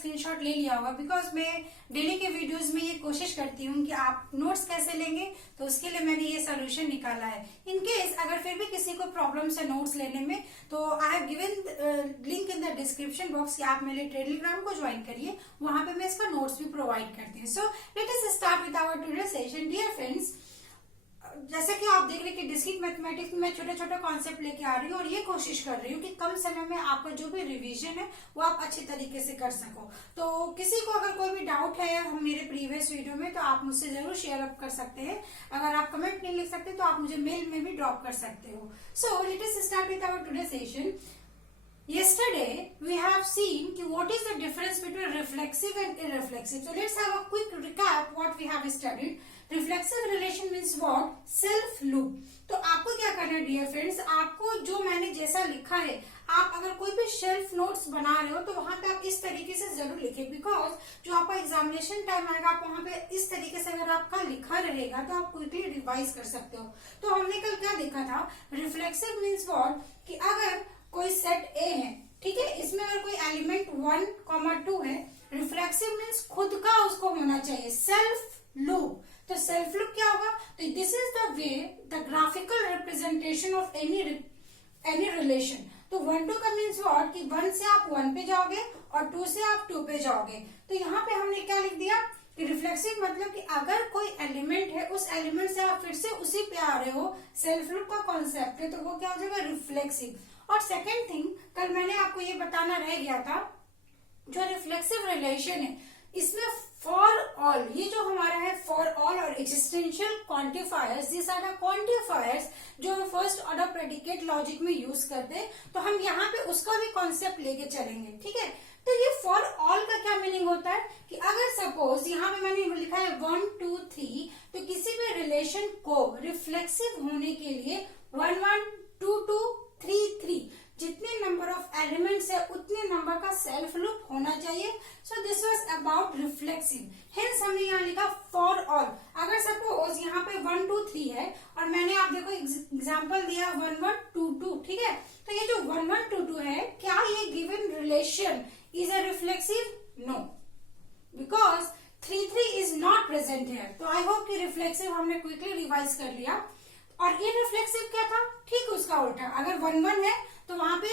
Screenshot ले लिया होगा, बिकॉज मैं डेली के वीडियोस में ये कोशिश करती हूँ कि आप नोट्स कैसे लेंगे, तो उसके लिए मैंने ये सोल्यूशन निकाला है। इन केस अगर फिर भी किसी को प्रॉब्लम है नोट्स लेने में, तो I have given link in the description box कि आप मेरे टेलीग्राम को ज्वाइन करिए, वहां पे मैं इसका नोट्स भी प्रोवाइड करती हूँ। So let us start with our today session. Dear friends, जैसे कि आप देख रहे हैं कि डिस्क्रीट मैथमेटिक्स में छोटे छोटे कॉन्सेप्ट लेके आ रही हूँ और ये कोशिश कर रही हूँ कि कम समय में आपका जो भी रिवीजन है वो आप अच्छे तरीके से कर सको। तो किसी को अगर कोई भी डाउट है हम मेरे प्रीवियस वीडियो में, तो आप मुझसे जरूर शेयर अप कर सकते हैं। अगर आप कमेंट नहीं लिख सकते तो आप मुझे मेल में भी ड्रॉप कर सकते हो। So let us start with our today session. Yesterday we have seen what is the difference between reflexive and irreflexive. So let's have a quick recap what we have studied. Reflexive relation means what? Self loop. तो आपको क्या करना है dear friends, आपको जो मैंने जैसा लिखा है, आप अगर कोई भी शेल्फ नोट्स बना रहे हो तो वहां पे आप इस तरीके से जरूर लिखे, बिकॉज जो आपका एग्जामिनेशन टाइम आएगा आप वहां पे इस तरीके से अगर आपका लिखा रहेगा तो आप क्विकली रिवाइज कर सकते हो। तो हमने कल क्या देखा था, रिफ्लेक्सिव मीन्स व्हाट, कि अगर कोई सेट ए है, ठीक है, इसमें अगर कोई एलिमेंट 1, 2 है, रिफ्लेक्सिव मीन्स खुद का उसको होना चाहिए, सेल्फ लूप। तो सेल्फ लूप क्या होगा, तो this is the way the graphical representation of any relation. तो 1, 2 का मीन्स व्हाट, कि 1 से आप 1 पे जाओगे और 2 से आप 2 पे जाओगे। तो यहाँ पे हमने क्या लिख दिया कि रिफ्लेक्सिव मतलब कि अगर कोई एलिमेंट है उस एलिमेंट से आप फिर से उसी पे आ रहे हो, सेल्फ लूप का कॉन्सेप्ट है, तो वो क्या हो जाएगा, रिफ्लेक्सिव। और सेकेंड थिंग, कल मैंने आपको ये बताना रह गया था, जो रिफ्लेक्सिव रिलेशन है इसमें फॉर ऑल, ये जो हमारा है फॉर ऑल और existential quantifiers, this are the quantifiers जो हम फर्स्ट ऑर्डर प्रेडिकेट लॉजिक में यूज करते हैं, तो हम यहाँ पे उसका भी कॉन्सेप्ट लेके चलेंगे, ठीक है। तो ये फॉर ऑल का क्या मीनिंग होता है कि अगर सपोज यहाँ पे मैंने लिखा है 1, 2, 3, तो किसी भी रिलेशन को रिफ्लेक्सिव होने के लिए 1, 1, 2, 2, 3, 3 जितने नंबर ऑफ एलिमेंट्स है उतने नंबर का सेल्फ लूप होना चाहिए। So this was about reflexive, hence हमने यहाँ लिखा फॉर ऑल। अगर सपोज यहाँ पे 1, 2, 3 है और मैंने आप देखो एग्जांपल दिया 1, 1, 2, 2, ठीक है, तो ये जो 1, 1, 2, 2 है, क्या ये given relation is a reflexive? No, because 3, 3 is not present here. तो आई होप कि रिफ्लेक्सिव हमने क्विकली रिवाइज कर लिया। और इररिफ्लेक्सिव क्या था, ठीक उसका उल्टा, अगर 1, 1 है तो वहां पे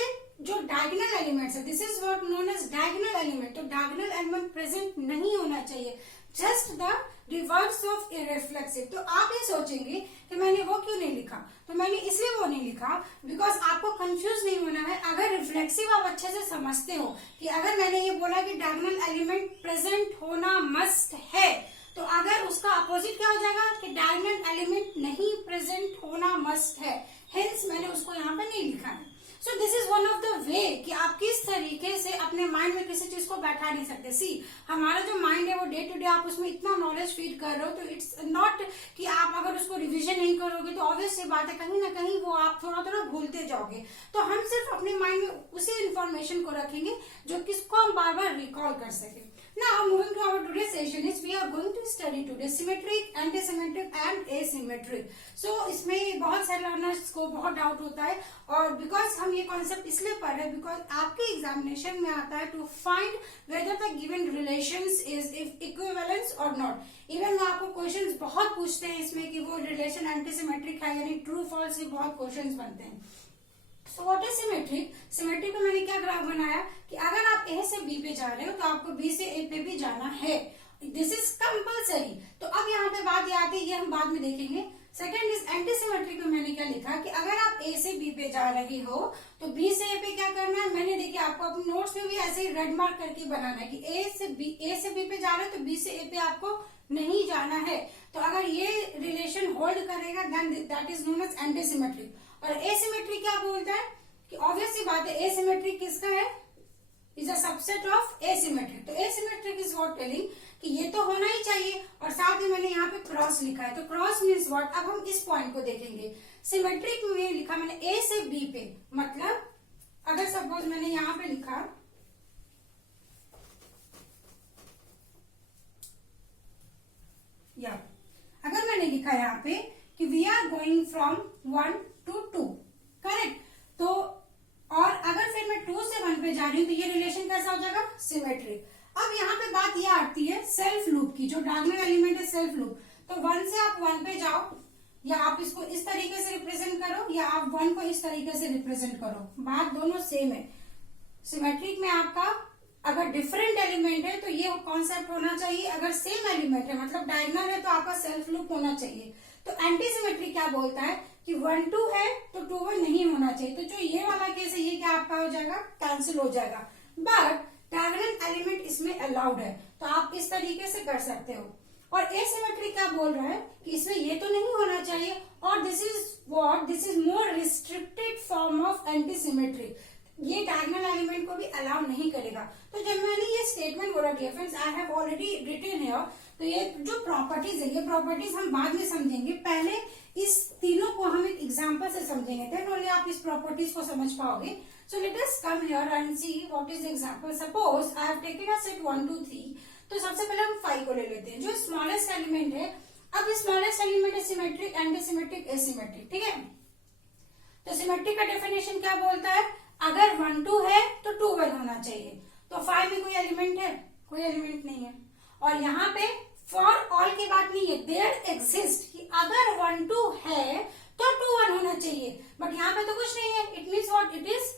जो डायगोनल एलिमेंट्स है, this is what known as diagonal element, तो डायगोनल एलिमेंट प्रेजेंट नहीं होना चाहिए, just the reverse of irreflexive. तो आप ये सोचेंगे कि मैंने वो क्यों नहीं लिखा, तो मैंने इसलिए वो नहीं लिखा बिकॉज आपको कंफ्यूज नहीं होना है। अगर रिफ्लेक्सिव आप अच्छे से समझते हो कि अगर मैंने ये बोला कि डायगोनल एलिमेंट प्रेजेंट होना मस्ट है, तो अगर उसका अपोजिट क्या हो जाएगा कि डायगोनल एलिमेंट नहीं प्रेजेंट होना मस्ट है, हेंस मैंने उसको यहाँ पे नहीं लिखा है। So this is one of the way कि आप किस तरीके से अपने माइंड में किसी चीज को बैठा नहीं सकते। सी, हमारा जो माइंड है वो डे टू डे आप उसमें इतना नॉलेज फीड कर रहे हो, तो इट्स नॉट कि आप अगर उसको रिवीजन नहीं करोगे तो ऑब्वियस सी बात है कहीं ना कहीं वो आप थोड़ा थोड़ा भूलते जाओगे। तो हम सिर्फ अपने माइंड में उसी इंफॉर्मेशन को रखेंगे जो किसको हम बार बार रिकॉल कर सके। Now moving to our today's session is we are going to study today symmetric, antisymmetric and asymmetric. So इसमें बहुत सारे लर्नर्स को बहुत डाउट होता है, और बिकॉज हम ये कॉन्सेप्ट इसलिए पढ़ रहे हैं बिकॉज आपके एग्जामिनेशन में आता है to find whether the given relations is equivalence और नॉट। इवन आपको क्वेश्चंस बहुत पूछते हैं इसमें कि वो रिलेशन एंटीसिमेट्रिक है यानी ट्रू फॉल्स, बहुत क्वेश्चंस बनते हैं। So what is symmetric? Symmetric में मैंने क्या ग्राफ बनाया कि अगर आप ए से बी पे जा रहे हो तो आपको बी से ए पे भी जाना है, दिस इज कंपल्सरी। तो अब यहाँ पे बात ये आती है, ये हम बाद में देखेंगे। सेकेंड इज एंटीसिमेट्रिक में मैंने क्या लिखा कि अगर आप ए से बी पे जा रही हो तो बी से ए पे क्या करना है, मैंने देखिए आपको अपने नोट्स में भी ऐसे ही रेड मार्क करके बनाना है कि ए से बी पे जा रहे हो तो बी से ए पे आपको नहीं जाना है। तो अगर ये रिलेशन होल्ड करेगा then that is known as antisymmetric. और एसिमेट्रिक क्या बोलता है कि ऑब्वियस सी बात है, एसिमेट्रिक किसका है, is a subset of asymmetric. तो एसिमेट्रिक इज व्हाट टेलिंग कि ये तो होना ही चाहिए, और साथ ही मैंने यहाँ पे क्रॉस लिखा है, तो क्रॉस मीन्स व्हाट। अब हम इस पॉइंट को देखेंगे। सिमेट्रिक में लिखा मैंने ए से बी पे, मतलब अगर सपोज मैंने यहाँ पे लिखा या अगर मैंने लिखा यहाँ पे कि we are going from 1 to 2, correct, तो और अगर फिर मैं 2 से 1 पे जा रही हूँ तो ये रिलेशन कैसा हो जाएगा, सिमेट्रिक। अब यहाँ पे बात ये आती है सेल्फ लूप की, जो डायगोनल एलिमेंट है सेल्फ लूप। तो 1 से आप 1 पे जाओ, या आप इसको इस तरीके से रिप्रेजेंट करो, या आप 1 को इस तरीके से रिप्रेजेंट करो, बात दोनों सेम है। सिमेट्रिक में आपका अगर डिफरेंट एलिमेंट है तो ये कॉन्सेप्ट होना चाहिए, अगर सेम एलिमेंट है मतलब डायगोनल है तो आपका सेल्फ लूप होना चाहिए। तो एंटी सिमेट्रिक क्या बोलता है कि 1 2 है तो 2 1 नहीं होना चाहिए। तो जो ये वाला केस है ये क्या आपका हो जाएगा, कैंसिल हो जाएगा। बट डायगोनल एलिमेंट इसमें अलाउड है, तो आप इस तरीके से कर सकते हो। और एसिमेट्रिक क्या बोल रहा है कि इसमें ये तो नहीं होना चाहिए, और this is more restricted form of antisymmetric, ये डायगोनल एलिमेंट को भी अलाउ नहीं करेगा। तो जब मैंने ये स्टेटमेंट बोला dear friends, I have already written here, तो ये जो प्रॉपर्टीज है ये प्रॉपर्टीज हम बाद में समझेंगे, पहले इस तीनों को हम एक एग्जांपल से समझेंगे, देन ओनली आप इस प्रॉपर्टीज को समझ पाओगे। सो let us come here and see what is the example. Suppose I have taken a set 1 2 3, तो सबसे पहले हम 5 को ले लेते हैं, जो स्मॉलेस्ट एलिमेंट है। अब स्मॉलेस्ट एलिमेंट है सिमेट्रिक, एंटीसिमेट्रिक, एसिमेट्रिक, ठीक है। तो सिमेट्रिक का डेफिनेशन क्या बोलता है, अगर 1 2 है तो 2 1 होना चाहिए। तो 5 में कोई एलिमेंट है, कोई एलिमेंट नहीं है। और यहाँ पे फॉर ऑल की बात नहीं है, देयर एग्जिस्ट कि अगर 1 2 है तो 2 1 होना चाहिए, बट यहाँ पे तो कुछ नहीं है। It means what, it is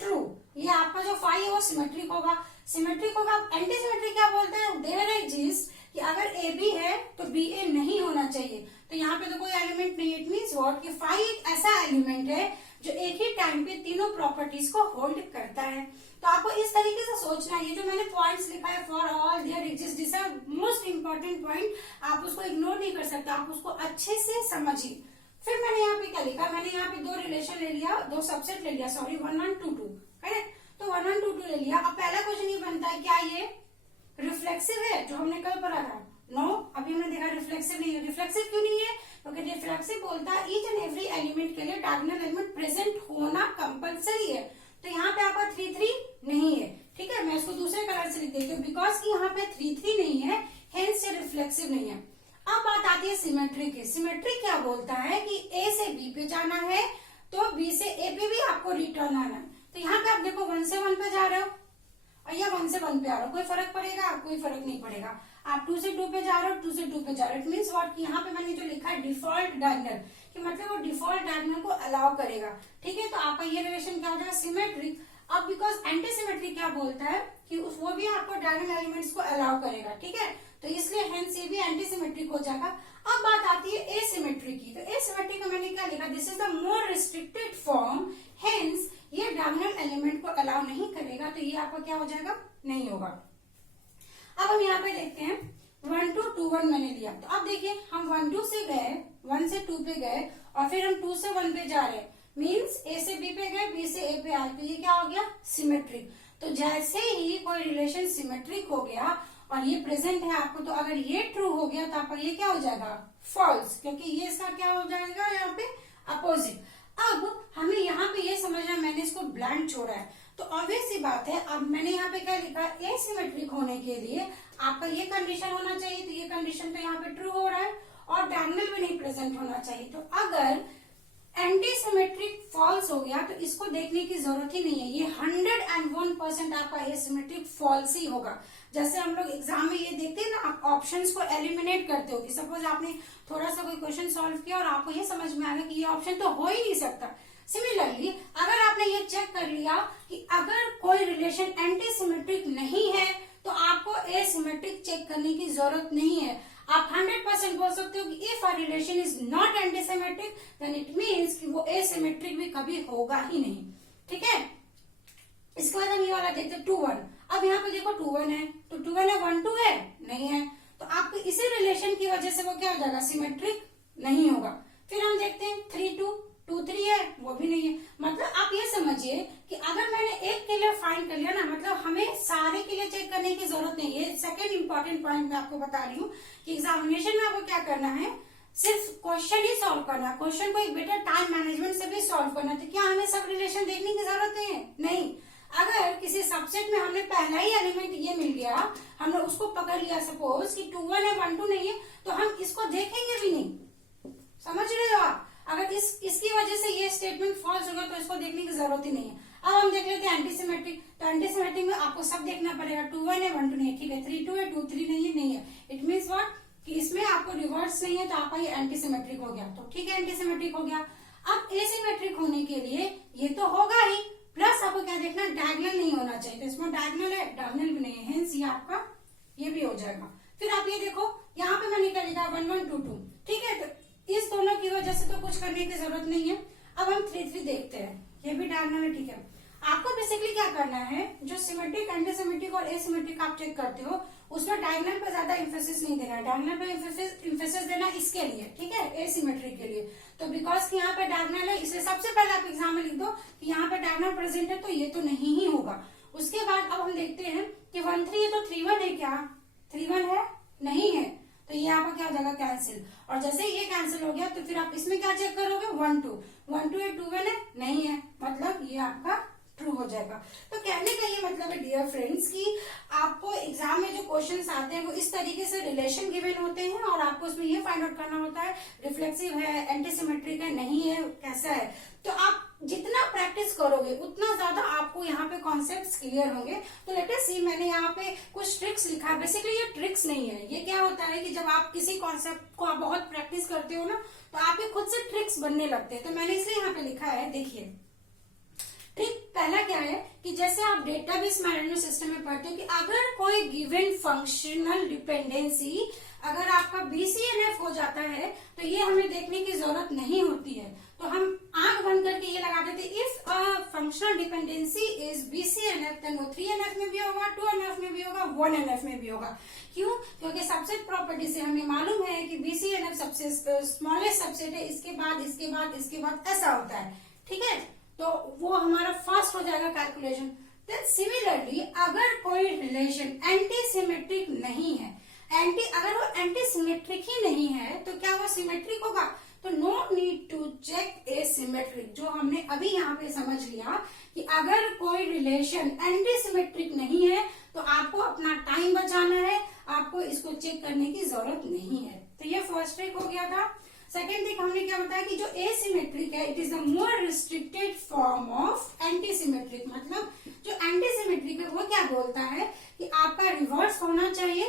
true. ये आपका जो 5 है वो सिमेट्रिक होगा, सिमेट्रिक होगा। एंटी सिमेट्रिक क्या बोलते हैं, देयर एग्जिस्ट कि अगर ए बी है तो बी ए नहीं होना चाहिए। तो यहाँ पे तो कोई एलिमेंट नहीं। इट मीन्स व्हाट कि 5 एक ऐसा एलिमेंट है जो एक ही टाइम पे तीनों प्रॉपर्टीज को होल्ड करता है। तो आपको इस तरीके से सोचना है। ये जो मैंने पॉइंट्स लिखा है, for all there exist, this are most important point, आप उसको इग्नोर नहीं कर सकते, आप उसको अच्छे से समझिए। फिर मैंने यहाँ पे क्या लिखा, मैंने यहाँ पे 2 रिलेशन ले लिया, 2 सबसेट ले लिया, सॉरी 1 1 2 2, करेक्ट। तो 1 1 2 2 ले लिया। अब पहला क्वेश्चन ये बनता है, क्या ये रिफ्लेक्सिव है, जो हमने कल पढ़ा था? नो, अभी हमने देखा रिफ्लेक्सिव नहीं है। रिफ्लेक्सिव क्यों नहीं है? क्योंकि रिफ्लेक्सिव बोलता है ईच एंड एवरी एलिमेंट के लिए डायगोनल एलिमेंट प्रेजेंट होना कंपलसरी है। तो यहाँ पे आपका 3 3 नहीं है, ठीक है। मैं इसको दूसरे कलर से लिख देती हूँ, बिकॉज की यहाँ पे 3 3 नहीं है, हेंस ये रिफ्लेक्सिव नहीं है। अब बात आती है सिमेट्रिक की। सिमेट्रिक क्या बोलता है कि ए से बी पे जाना है तो बी से ए पे भी आपको रिटर्न आना है। तो यहाँ पे आप देखो 1 से 1 पे जा रहे हो और या 1 से 1 पे आ रहे हो, कोई फर्क पड़ेगा? कोई फर्क नहीं पड़ेगा। आप 2 से 2 पे जा रहे हो, 2 से 2 पे जा रहे हो। इट मीन्स व्हाट कि यहाँ पे मैंने जो लिखा है डिफॉल्ट डायगोनल, कि मतलब वो डिफॉल्ट डायगोनल को अलाउ करेगा, ठीक है। तो आपका ये रिलेशन क्या हो जाएगा, सिमेट्रिक। अब बिकॉज एंटी सिमेट्रिक क्या बोलता है कि वो भी आपको डायगोनल एलिमेंट्स को अलाउ करेगा, ठीक है। तो इसलिए हेंस ये भी एंटी सिमेट्रिक हो जाएगा। अब बात आती है एसिमेट्रिक की। तो एसिमेट्रिक में मैंने क्या लिखा, this is the more restricted form, hence ये डायगोनल एलिमेंट को अलाउ नहीं करेगा। तो ये आपका क्या हो जाएगा, नहीं होगा। अब हम यहाँ पे देखते हैं 1 2 2 1 मैंने लिया। तो अब देखिए हम 1 2 से गए, 1 से 2 पे गए और फिर हम 2 से 1 पे जा रहे हैं, मीन्स ए से बी पे गए, बी से ए पे आए, तो ये क्या हो गया, सिमेट्रिक। तो जैसे ही कोई रिलेशन सिमेट्रिक हो गया और ये प्रेजेंट है आपको, तो अगर ये ट्रू हो गया तो आपका ये क्या हो जाएगा, फॉल्स, क्योंकि ये इसका क्या हो जाएगा यहाँ पे, अपोजिट। अब हमें यहाँ पे ये समझना, मैंने इसको ब्लैंक छोड़ा है तो ऑब्वियस सी बात है। अब मैंने यहाँ पे क्या लिखा, एसिमेट्रिक होने के लिए आपका ये कंडीशन होना चाहिए, तो ये कंडीशन तो यहाँ पे ट्रू हो रहा है और डायगोनल भी नहीं प्रेजेंट होना चाहिए। तो अगर एंटीसिमेट्रिक फॉल्स हो गया तो इसको देखने की जरूरत ही नहीं है, ये 101% आपका एसिमेट्रिक फॉल्स ही होगा। जैसे हम लोग एग्जाम में ये देखते हैं ना, आप ऑप्शंस को एलिमिनेट करते हो कि सपोज आपने थोड़ा सा कोई क्वेश्चन सॉल्व किया और आपको ये समझ में आ गया कि ये ऑप्शन तो हो ही नहीं सकता। सिमिलरली अगर आपने ये चेक कर लिया कि अगर कोई रिलेशन एंटीसिमेट्रिक नहीं है तो आपको एसिमेट्रिक चेक करने की जरूरत नहीं है। आप 100% बोल सकते हो कि if a relation is not antisymmetric then it means कि वो एसिमेट्रिक भी कभी होगा ही नहीं, ठीक है। इसके बाद हम ये वाला देखते हैं 2 1। अब यहाँ पे देखो 2 1 है, तो 2 1 है, 1 2 है, नहीं है, तो आपको इसी रिलेशन की वजह से वो क्या हो जाएगा, सिमेट्रिक नहीं होगा। फिर हम देखते हैं 3 2 2 3 है, वो भी नहीं है। मतलब आप ये समझिए कि अगर मैंने एक के लिए फाइंड कर लिया ना, मतलब हमें सारे के लिए चेक करने की जरूरत नहीं है। सेकंड इंपॉर्टेंट पॉइंट मैं आपको बता रही हूँ कि एग्जामिनेशन में आपको क्या करना है, सिर्फ क्वेश्चन ही सॉल्व करना है। क्वेश्चन को एक बेटर टाइम मैनेजमेंट से भी सॉल्व करना है। तो क्या हमें सब रिलेशन देखने की जरूरत नहीं है? नहीं। अगर किसी सबसेट में हमने पहला ही एलिमेंट ये मिल गया, हमने उसको पकड़ लिया, सपोज कि 2 1 है 1 2 नहीं है, तो हम इसको देखेंगे भी नहीं। समझ रहे हो आप? अगर इसकी वजह से ये स्टेटमेंट फॉल्स होगा तो इसको देखने की जरूरत ही नहीं है। अब हम देख लेते हैं एंटीसिमेट्रिक। तो एंटीसिमेट्रिक में आपको सब देखना पड़ेगा। 2 1 1 2 नहीं है, ठीक है 3 2 है, 2 3 नहीं है। इट मीन्स व्हाट कि इसमें आपको रिवर्स नहीं है तो आपका ये एंटीसिमेट्रिक हो गया, तो ठीक है एंटीसिमेट्रिक हो गया। अब एसिमेट्रिक होने के लिए ये तो होगा ही, प्लस आपको क्या देखना डायगोनल नहीं होना चाहिए, तो इसमें डायगोनल है, डायगोनल भी नहीं है, हेंस ये आपका ये भी हो जाएगा। फिर आप ये देखो यहाँ पे मैंने क्या लिखा 1 1 2 2, ठीक है, तो इस दोनों की वजह से तो कुछ करने की जरूरत नहीं है। अब हम 3 3 देखते हैं, ये भी डायगोनल है, ठीक है। आपको बेसिकली क्या करना है, जो सिमेट्रिक एंटीसिमेट्रिक और एसिमेट्रिक आप चेक करते हो उसमें डायगोनल पे ज्यादा इंफेसिस नहीं देना है, डायगोनल पे इंफेसिस देना इसके लिए, ठीक है एसिमेट्रिक के लिए। तो बिकॉज कि यहाँ पे डायगोनल है इसलिए सबसे पहले आप एग्जाम में लिख दो कि यहाँ पे डायगोनल प्रेजेंट है, तो ये तो नहीं ही होगा। उसके बाद अब हम देखते हैं कि 1 3 है तो 3 1 है क्या, 3 1 है नहीं है, तो ये आपका क्या हो जाएगा कैंसिल। और जैसे ये कैंसिल हो गया तो फिर आप इसमें क्या चेक करोगे 1 2 1 2 है 2 1 है नहीं है, मतलब ये आपका ट्रू हो जाएगा। तो कहने का ये मतलब है डियर फ्रेंड्स कि आपको एग्जाम में जो क्वेश्चंस आते हैं वो इस तरीके से रिलेशन गिवन होते हैं और आपको उसमें ये फाइंड आउट करना होता है रिफ्लेक्सिव है, एंटीसिमेट्रिक है, नहीं है, कैसा है। तो आप जितना प्रैक्टिस करोगे उतना ज्यादा आपको यहाँ पे कॉन्सेप्ट्स क्लियर होंगे। तो लेट अस सी, मैंने यहाँ पे कुछ ट्रिक्स लिखा है। बेसिकली ये ट्रिक्स नहीं है, ये क्या होता है कि जब आप किसी कॉन्सेप्ट को आप बहुत प्रैक्टिस करते हो ना तो आपके खुद से ट्रिक्स बनने लगते हैं। तो मैंने इसलिए यहाँ पे लिखा है, देखिए ट्रिक पहला क्या है कि जैसे आप डेटाबेस मैनेजमेंट सिस्टम में पढ़ते हो कि अगर कोई गिवन फंक्शनल डिपेंडेंसी अगर आपका BCNF हो जाता है तो ये हमें देखने की जरूरत नहीं होती है, तो हम आंख बंद करके ये लगा देते if a functional dependency is BCNF then वो 3NF में भी होगा, 2NF में भी होगा, 1NF में भी होगा। क्यों? क्योंकि सबसेट प्रॉपर्टी से हमें मालूम है कि BCNF सबसे स्मॉलेस्ट सबसेट है, इसके बाद इसके बाद इसके बाद ऐसा होता है, ठीक है, तो वो हमारा फर्स्ट हो जाएगा कैलकुलेशन। देन सिमिलरली अगर कोई रिलेशन एंटी सिमेट्रिक नहीं है, अगर वो एंटी सिमेट्रिक ही नहीं है तो क्या वो सिमेट्रिक होगा? तो no need to check a symmetric, जो हमने अभी यहाँ पे समझ लिया कि अगर कोई रिलेशन एंटी सिमेट्रिक नहीं है तो आपको अपना टाइम बचाना है, आपको इसको चेक करने की जरूरत नहीं है। तो ये फर्स्ट ट्रिक हो गया था। सेकेंड थिंग हमने क्या बताया कि जो एसिमेट्रिक है it is the more restricted form of antisymmetric, मतलब जो एंटीसिमेट्रिक है वो क्या बोलता है कि आपका रिवर्स होना चाहिए,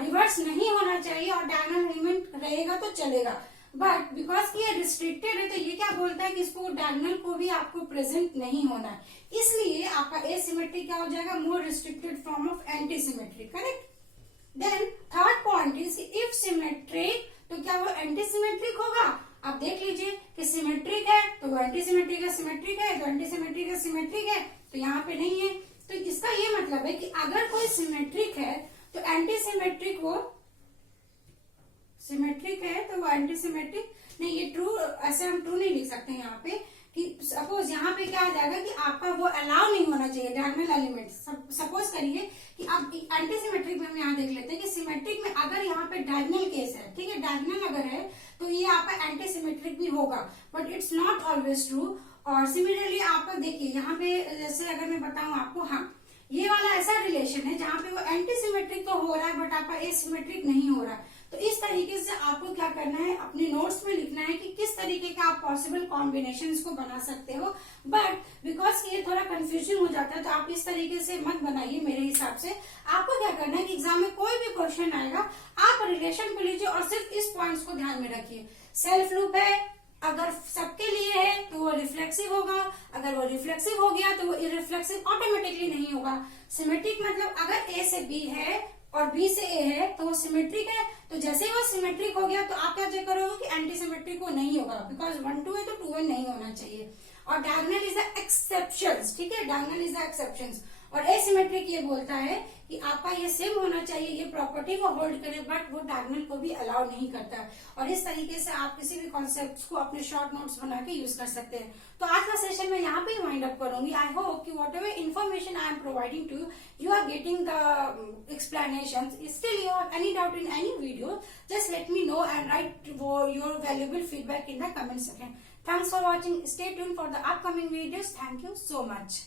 रिवर्स नहीं होना चाहिए और डायगोनल एलिमेंट रहेगा तो चलेगा, बट बिकॉज कि ये रिस्ट्रिक्टेड है तो ये क्या बोलता है कि इसको डायगोनल को भी आपको प्रेजेंट नहीं होना है, इसलिए आपका एसिमेट्रिक क्या हो जाएगा, more restricted form of antisymmetric, correct. Then third point is if symmetric तो क्या वो एंटीसिमेट्रिक होगा? आप देख लीजिए कि सिमेट्रिक है तो वो एंटीसिमेट्रिक है, सिमेट्रिक है तो एंटीसिमेट्रिक है, सिमेट्रिक है तो यहाँ पे नहीं है। तो इसका ये मतलब है कि अगर कोई सिमेट्रिक है तो एंटीसिमेट्रिक वो सिमेट्रिक है तो वो एंटीसिमेट्रिक नहीं, ये ट्रू ऐसे हम ट्रू नहीं लिख सकते यहाँ पे कि सपोज यहाँ पे क्या आ जाएगा कि आपका वो अलाउ नहीं होना चाहिए डायगोनल एलिमेंट। सपोज करिए कि आप एंटीसिमेट्रिक में हम यहाँ देख लेते हैं कि सिमेट्रिक में अगर यहाँ पे डायगोनल केस है, ठीक है, डायगोनल अगर है तो ये आपका एंटीसिमेट्रिक भी होगा, but it's not always true. और सिमिलरली आप देखिए यहाँ पे जैसे अगर मैं बताऊं आपको, हाँ ये वाला ऐसा रिलेशन है जहाँ पे वो एंटीसिमेट्रिक तो हो रहा है बट आपका एसिमेट्रिक नहीं हो रहा है। तो इस तरीके से आपको क्या करना है, अपने नोट्स में लिखना है कि किस तरीके का आप पॉसिबल कॉम्बिनेशंस को बना सकते हो, बट बिकॉज ये थोड़ा कंफ्यूजन हो जाता है तो आप इस तरीके से मत बनाइए। मेरे हिसाब से आपको क्या करना है कि एग्जाम में कोई भी क्वेश्चन आएगा आप रिलेशन को लीजिए और सिर्फ इस पॉइंट्स को ध्यान में रखिए। सेल्फ लूप है, अगर सबके लिए है तो वो रिफ्लेक्सिव होगा, अगर वो रिफ्लेक्सिव हो गया तो वो इरिफ्लेक्सिव ऑटोमेटिकली नहीं होगा। सिमेट्रिक मतलब अगर ए से बी है और बी से ए है तो वो सिमेट्रिक है, तो जैसे ही वो सिमेट्रिक हो गया तो आप क्या चेक करोगे कि एंटी सिमेट्रिक वो नहीं होगा, बिकॉज 1 2 है तो 2 1 नहीं होना चाहिए। और डायगोनल इज द एक्सेप्शंस, ठीक है, डायगोनल इज द एक्सेप्शंस। और एसिमेट्रिक ये बोलता है कि आपका ये सेम होना चाहिए, ये प्रॉपर्टी वो होल्ड करे, बट वो डायगोनल को भी अलाउ नहीं करता। और इस तरीके से आप किसी भी कॉन्सेप्ट्स को अपने शॉर्ट नोट्स बना के यूज कर सकते हैं। तो आज का सेशन मैं यहाँ पे वाइंड अप करूंगी। आई होप कि whatever information I am providing to you are getting the explanations. Still you have any doubt in any video, just let me know and write your valuable feedback in the comment section. Thanks for watching. Stay tuned for the upcoming videos. Thank you so much.